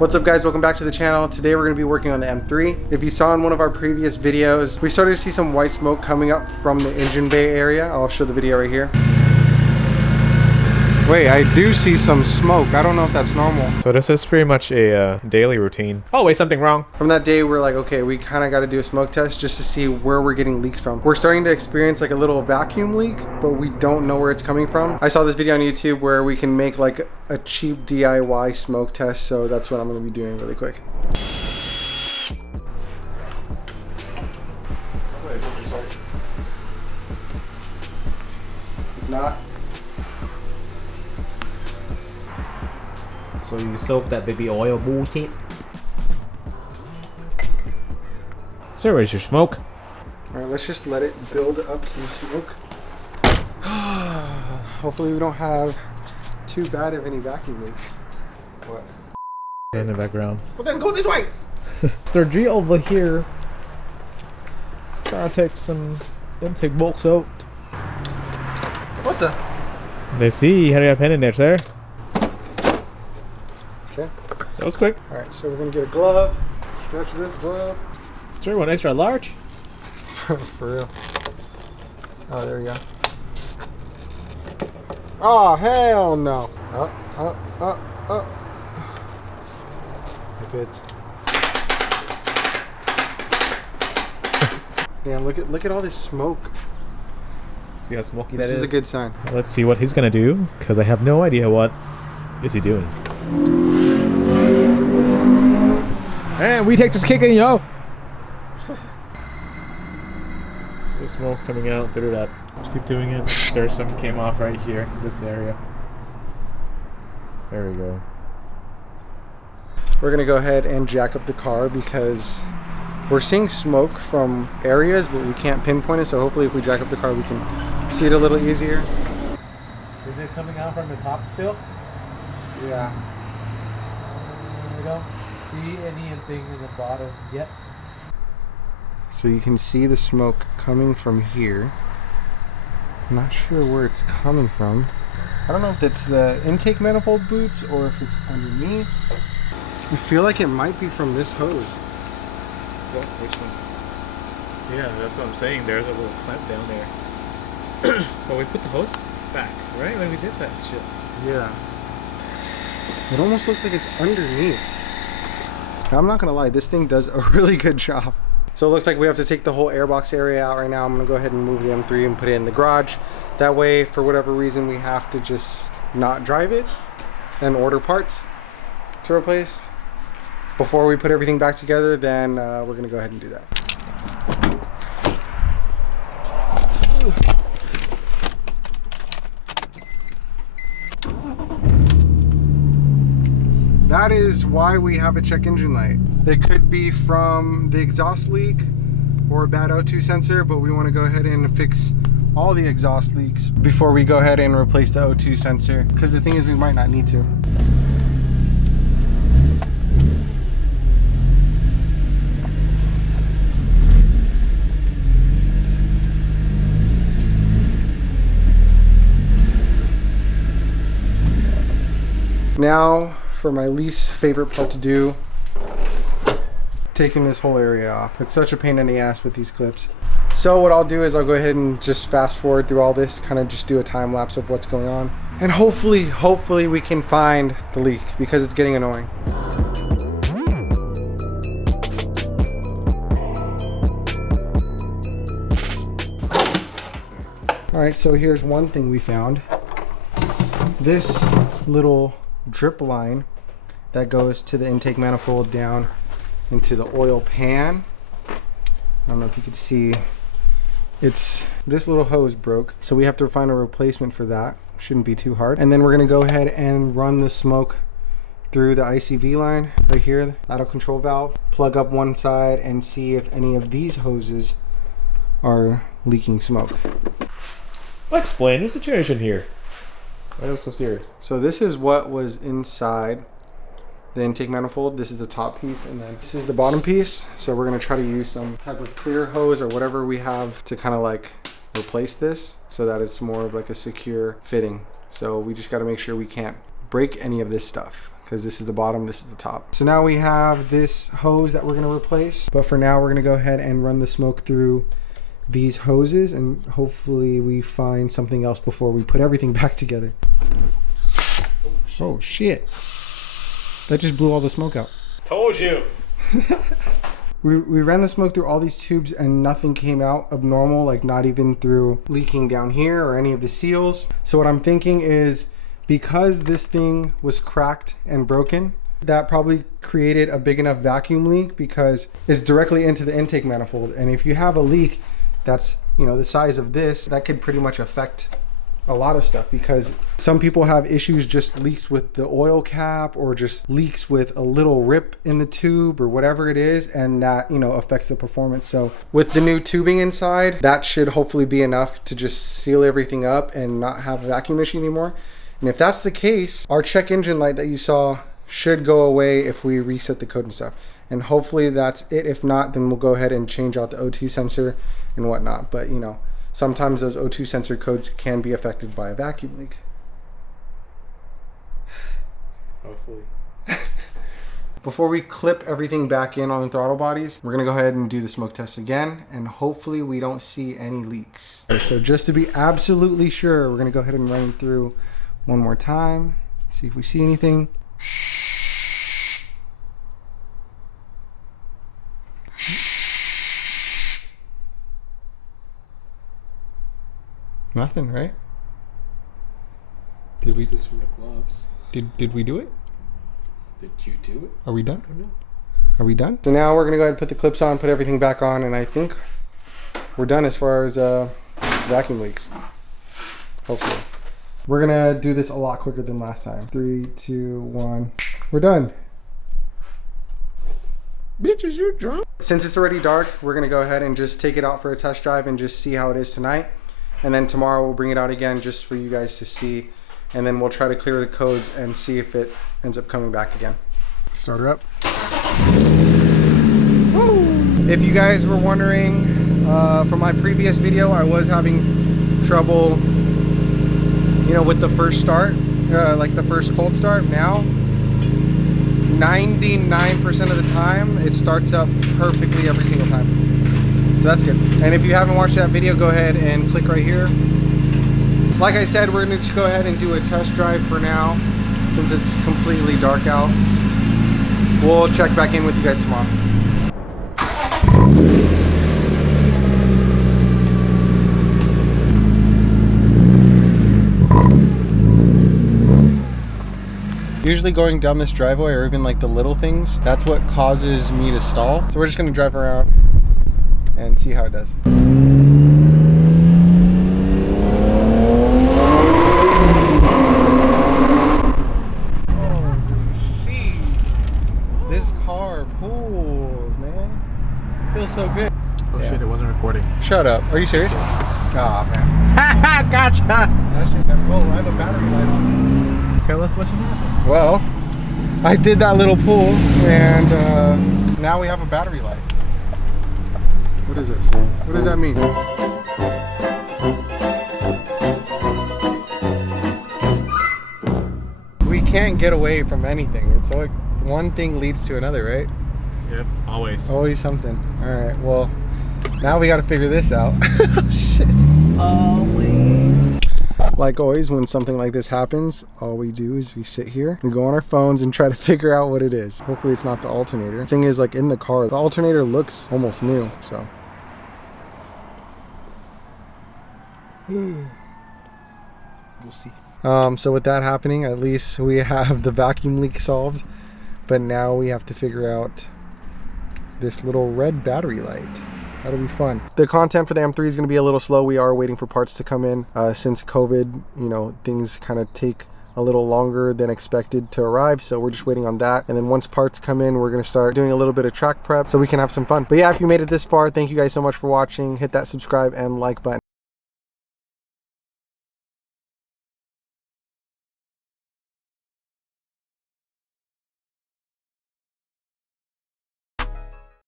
What's up guys, welcome back to the channel. Today we're going to be working on the M3. If you saw in one of our previous videos, we started to see some white smoke coming up from the engine bay area. I'll show the video right here. Wait, I do see some smoke. I don't know if that's normal. So this is pretty much a daily routine. Oh wait, something wrong. From that day, we're like, okay, we kind of got to do a smoke test just to see where we're getting leaks from. We're starting to experience like a little vacuum leak, but we don't know where it's coming from. I saw this video on YouTube where we can make like a cheap DIY smoke test, so that's what I'm going to be doing really quick. If not, So you soak that baby oil bullshit. So where's your smoke? all right, let's just let it build up some smoke. Hopefully we don't have too bad of any vacuum leaks. What? In the background. Well then go this way! Mr. G over here. Trying to take some intake bolts out. What the? They see you had a pen in there, sir. Okay. That was quick. All right, so we're gonna get a glove. Stretch this glove. Sir, one extra large. For real. Oh, there we go. Oh, hell no. It fits. Damn, look at all this smoke. See how smoky that is? This is a good sign. Let's see what he's gonna do, because I have no idea what is he doing. And we take this kicking, yo! So smoke coming out through that. Just keep doing it. There's some came off right here, this area. There we go. We're gonna go ahead and jack up the car because we're seeing smoke from areas, but we can't pinpoint it. So hopefully if we jack up the car, we can see it a little easier. Is it coming out from the top still? Yeah. We don't see anything in the bottom yet. So you can see the smoke coming from here. I'm not sure where it's coming from. I don't know if it's the intake manifold boots or if it's underneath. I feel like it might be from this hose. What? Which one? Yeah, that's what I'm saying. There's a little clamp down there. But we put the hose back, right? When we did that shit. Yeah. It almost looks like it's underneath. I'm not gonna lie, this thing does a really good job. So it looks like we have to take the whole airbox area out right now. I'm gonna go ahead and move the M3 and put it in the garage. That way, for whatever reason, we have to just not drive it and order parts to replace. Before we put everything back together, then we're gonna go ahead and do that. That is why we have a check engine light. It could be from the exhaust leak or a bad O2 sensor, but we want to go ahead and fix all the exhaust leaks before we go ahead and replace the O2 sensor, because the thing is we might not need to. Now for my least favorite part to do, taking this whole area off. It's such a pain in the ass with these clips. So what I'll do is I'll go ahead and just fast forward through all this, kind of just do a time lapse of what's going on. And hopefully we can find the leak, because it's getting annoying. All right, so here's one thing we found. This little drip line that goes to the intake manifold down into the oil pan. I don't know if you could see, it's this little hose broke, so we have to find a replacement for that. Shouldn't be too hard. And then we're gonna go ahead and run the smoke through the ICV line right here, idle control valve, plug up one side and see if any of these hoses are leaking smoke. Well, explain the situation here. Why look so serious? So this is what was inside the intake manifold. This is the top piece, and then this is the bottom piece. So we're gonna try to use some type of clear hose or whatever we have to kind of like replace this so that it's more of like a secure fitting. So we just got to make sure we can't break any of this stuff, because this is the bottom, this is the top. So now we have this hose that we're going to replace, but for now we're going to go ahead and run the smoke through these hoses, and hopefully we find something else before we put everything back together. Oh shit, that just blew all the smoke out. Told you. We ran the smoke through all these tubes and nothing came out abnormal, like not even through leaking down here or any of the seals. So what I'm thinking is, because this thing was cracked and broken, that probably created a big enough vacuum leak, because it's directly into the intake manifold. And if you have a leak that's, you know, the size of this, that could pretty much affect a lot of stuff, because some people have issues, just leaks with the oil cap or just leaks with a little rip in the tube or whatever it is, and that, you know, affects the performance. So with the new tubing inside, that should hopefully be enough to just seal everything up and not have a vacuum issue anymore. And if that's the case, our check engine light that you saw should go away if we reset the code and stuff. And hopefully that's it. If not, then we'll go ahead and change out the O2 sensor and whatnot. But you know, sometimes those O2 sensor codes can be affected by a vacuum leak. Hopefully. Before we clip everything back in on the throttle bodies, we're gonna go ahead and do the smoke test again, and hopefully we don't see any leaks. So just to be absolutely sure, we're gonna go ahead and run through one more time, see if we see anything. Nothing, right? Did we? This is from the gloves. Did we do it? Did you do it? Are we done? I don't know. Are we done? So now we're gonna go ahead and put the clips on, put everything back on, and I think we're done as far as vacuum leaks. Hopefully. We're gonna do this a lot quicker than last time. 3, 2, 1. We're done. Bitches, you drunk? Since it's already dark, we're gonna go ahead and just take it out for a test drive and just see how it is tonight. And then tomorrow we'll bring it out again just for you guys to see. And then we'll try to clear the codes and see if it ends up coming back again. Start her up. Woo! If you guys were wondering, from my previous video, I was having trouble, you know, with the first start, like the first cold start. Now, 99% of the time, it starts up perfectly every single time. So that's good. And if you haven't watched that video, go ahead and click right here. Like I said, we're gonna just go ahead and do a test drive for now, since it's completely dark out. We'll check back in with you guys tomorrow. Usually going down this driveway, or even like the little things, that's what causes me to stall. So we're just gonna drive around and see how it does. This car pulls, man. Feels so good. Oh shit, it wasn't recording. Shut up. Are you serious? Aw, man. Haha, gotcha! That shit never roll. I have a battery light on. Tell us what just happened. Well, I did that little pull, and now we have a battery light. What is this? What does that mean? We can't get away from anything. It's like one thing leads to another, right? Yep, always. Always something. All right, well, now we got to figure this out. Shit. Always. Like always, when something like this happens, all we do is we sit here and go on our phones and try to figure out what it is. Hopefully it's not the alternator. Thing is, like in the car, the alternator looks almost new, so. We'll see. So with that happening, at least we have the vacuum leak solved, but now we have to figure out this little red battery light. That'll be fun. The content for the M3 is going to be a little slow. We are waiting for parts to come in. Since COVID, you know, things kind of take a little longer than expected to arrive, so we're just waiting on that. And then once parts come in, we're going to start doing a little bit of track prep so we can have some fun. But yeah, if you made it this far, thank you guys so much for watching. Hit that subscribe and like button.